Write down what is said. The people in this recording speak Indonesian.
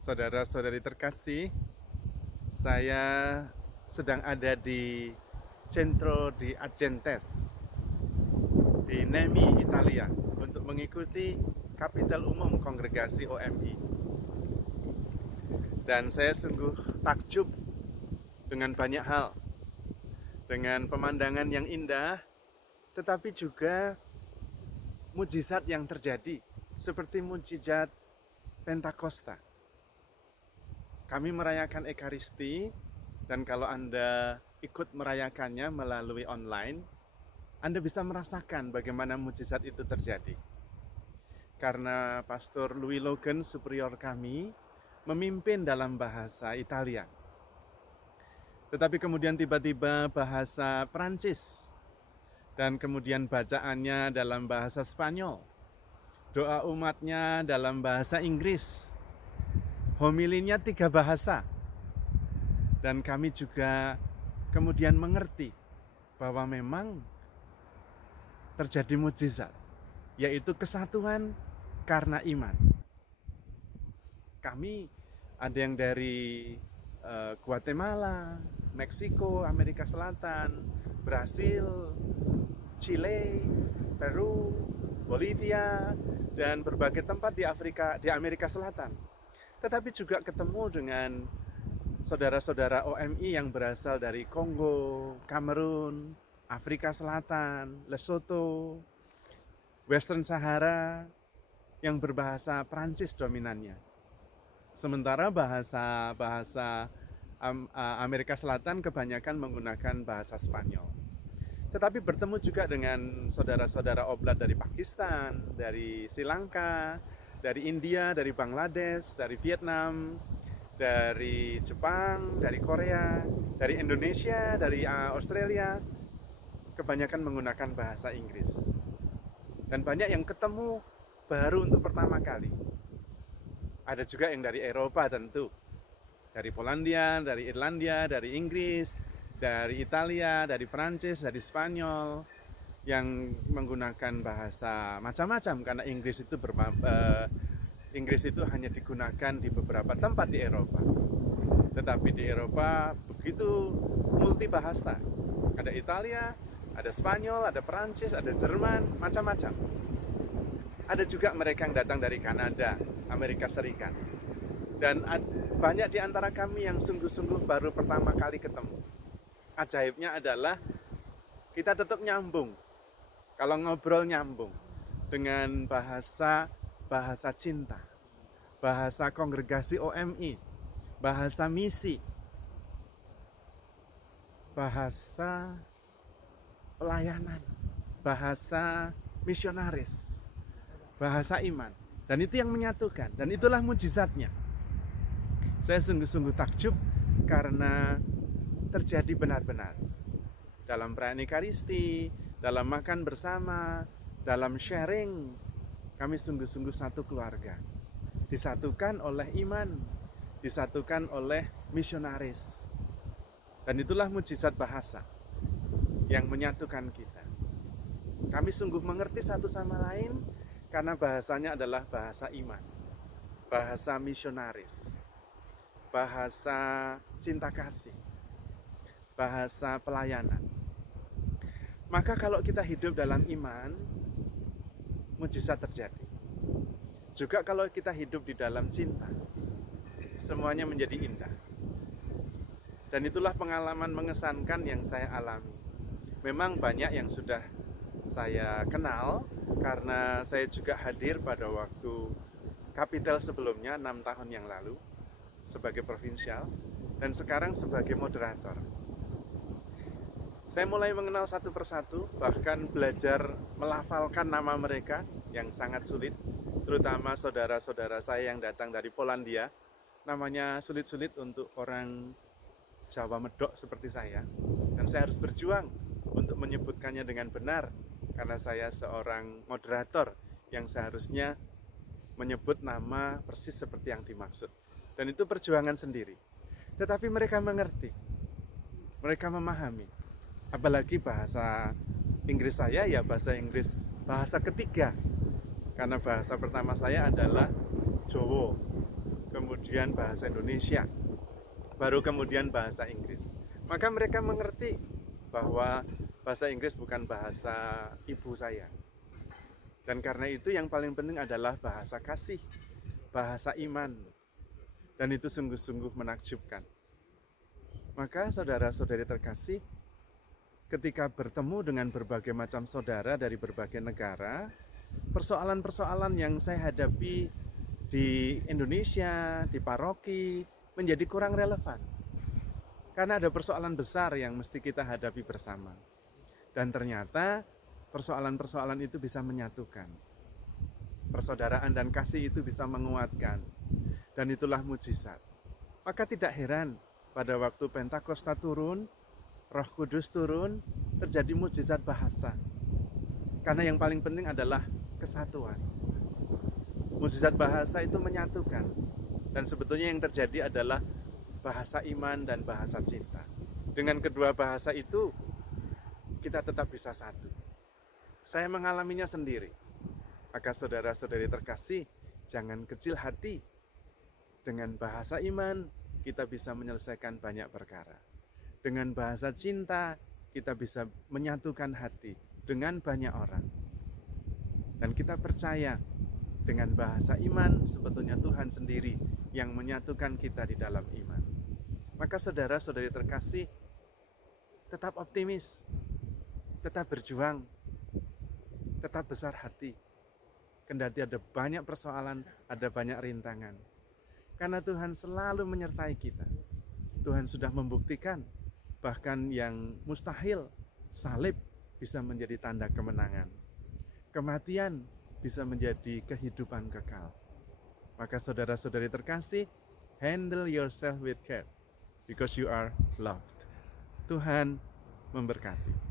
Saudara-saudari terkasih, saya sedang ada di Centro di Argentes, di Nemi, Italia, untuk mengikuti Kapitel Umum Kongregasi OMI. Dan saya sungguh takjub dengan banyak hal, dengan pemandangan yang indah, tetapi juga mujizat yang terjadi, seperti mujizat Pentakosta. Kami merayakan Ekaristi, dan kalau Anda ikut merayakannya melalui online, Anda bisa merasakan bagaimana mujizat itu terjadi. Karena Pastor Louis Logan, superior kami, memimpin dalam bahasa Italia. Tetapi kemudian tiba-tiba bahasa Prancis, dan kemudian bacaannya dalam bahasa Spanyol, doa umatnya dalam bahasa Inggris, homilinya 3 bahasa. Dan kami juga kemudian mengerti bahwa memang terjadi mujizat, yaitu kesatuan karena iman. Kami ada yang dari Guatemala, Meksiko, Amerika Selatan, Brasil, Chile, Peru, Bolivia, dan berbagai tempat di Amerika Selatan. Tetapi juga ketemu dengan saudara-saudara OMI yang berasal dari Kongo, Kamerun, Afrika Selatan, Lesotho, Western Sahara, yang berbahasa Prancis dominannya. Sementara bahasa Amerika Selatan kebanyakan menggunakan bahasa Spanyol. Tetapi bertemu juga dengan saudara-saudara oblat dari Pakistan, dari Sri Lanka, dari India, dari Bangladesh, dari Vietnam, dari Jepang, dari Korea, dari Indonesia, dari Australia, kebanyakan menggunakan bahasa Inggris. Dan banyak yang ketemu baru untuk pertama kali. Ada juga yang dari Eropa tentu, dari Polandia, dari Irlandia, dari Inggris, dari Italia, dari Prancis, dari Spanyol, yang menggunakan bahasa macam-macam, karena Inggris itu hanya digunakan di beberapa tempat di Eropa. Tetapi di Eropa begitu multi bahasa. Ada Italia, ada Spanyol, ada Perancis, ada Jerman, macam-macam. Ada juga mereka yang datang dari Kanada, Amerika Serikat. Dan banyak di antara kami yang sungguh-sungguh baru pertama kali ketemu. Ajaibnya adalah kita tetap nyambung. Kalau ngobrol nyambung dengan bahasa cinta, bahasa kongregasi OMI, bahasa misi, bahasa pelayanan, bahasa misionaris, bahasa iman. Dan itu yang menyatukan, dan itulah mujizatnya. Saya sungguh-sungguh takjub karena terjadi benar-benar dalam perayaan Ekaristi, dalam makan bersama, dalam sharing. Kami sungguh-sungguh satu keluarga, disatukan oleh iman, disatukan oleh misionaris. Dan itulah mujizat bahasa yang menyatukan kita. Kami sungguh mengerti satu sama lain karena bahasanya adalah bahasa iman, bahasa misionaris, bahasa cinta kasih, bahasa pelayanan. Maka kalau kita hidup dalam iman, mujizat terjadi. Juga kalau kita hidup di dalam cinta, semuanya menjadi indah. Dan itulah pengalaman mengesankan yang saya alami. Memang banyak yang sudah saya kenal, karena saya juga hadir pada waktu Kapitel sebelumnya 6 tahun yang lalu sebagai provinsial, dan sekarang sebagai moderator. Saya mulai mengenal satu persatu, bahkan belajar melafalkan nama mereka yang sangat sulit, terutama saudara-saudara saya yang datang dari Polandia. Namanya sulit-sulit untuk orang Jawa medok seperti saya, dan saya harus berjuang untuk menyebutkannya dengan benar, karena saya seorang moderator yang seharusnya menyebut nama persis seperti yang dimaksud. Dan itu perjuangan sendiri. Tetapi mereka mengerti, mereka memahami. Apalagi bahasa Inggris saya ya bahasa Inggris bahasa ketiga, karena bahasa pertama saya adalah Jawa, kemudian kemudian bahasa Indonesia, baru kemudian bahasa Inggris. Maka mereka mengerti bahwa bahasa Inggris bukan bahasa ibu saya. Dan karena itu yang paling penting adalah bahasa kasih, bahasa iman. Dan itu sungguh-sungguh menakjubkan. Maka saudara-saudari terkasih, ketika bertemu dengan berbagai macam saudara dari berbagai negara, persoalan-persoalan yang saya hadapi di Indonesia, di paroki, menjadi kurang relevan. Karena ada persoalan besar yang mesti kita hadapi bersama. Dan ternyata persoalan-persoalan itu bisa menyatukan. Persaudaraan dan kasih itu bisa menguatkan. Dan itulah mujizat. Maka tidak heran pada waktu Pentakosta turun, Roh Kudus turun, terjadi mujizat bahasa. Karena yang paling penting adalah kesatuan. Mujizat bahasa itu menyatukan. Dan sebetulnya yang terjadi adalah bahasa iman dan bahasa cinta. Dengan kedua bahasa itu, kita tetap bisa satu. Saya mengalaminya sendiri. Maka saudara-saudari terkasih, jangan kecil hati. Dengan bahasa iman, kita bisa menyelesaikan banyak perkara. Dengan bahasa cinta, kita bisa menyatukan hati dengan banyak orang. Dan kita percaya, dengan bahasa iman, sebetulnya Tuhan sendiri yang menyatukan kita di dalam iman. Maka saudara-saudari terkasih, tetap optimis, tetap berjuang, tetap besar hati. Kendati ada banyak persoalan, ada banyak rintangan. Karena Tuhan selalu menyertai kita. Tuhan sudah membuktikan, bahkan yang mustahil, salib bisa menjadi tanda kemenangan. Kematian bisa menjadi kehidupan kekal. Maka saudara-saudari terkasih, handle yourself with care, because you are loved. Tuhan memberkati.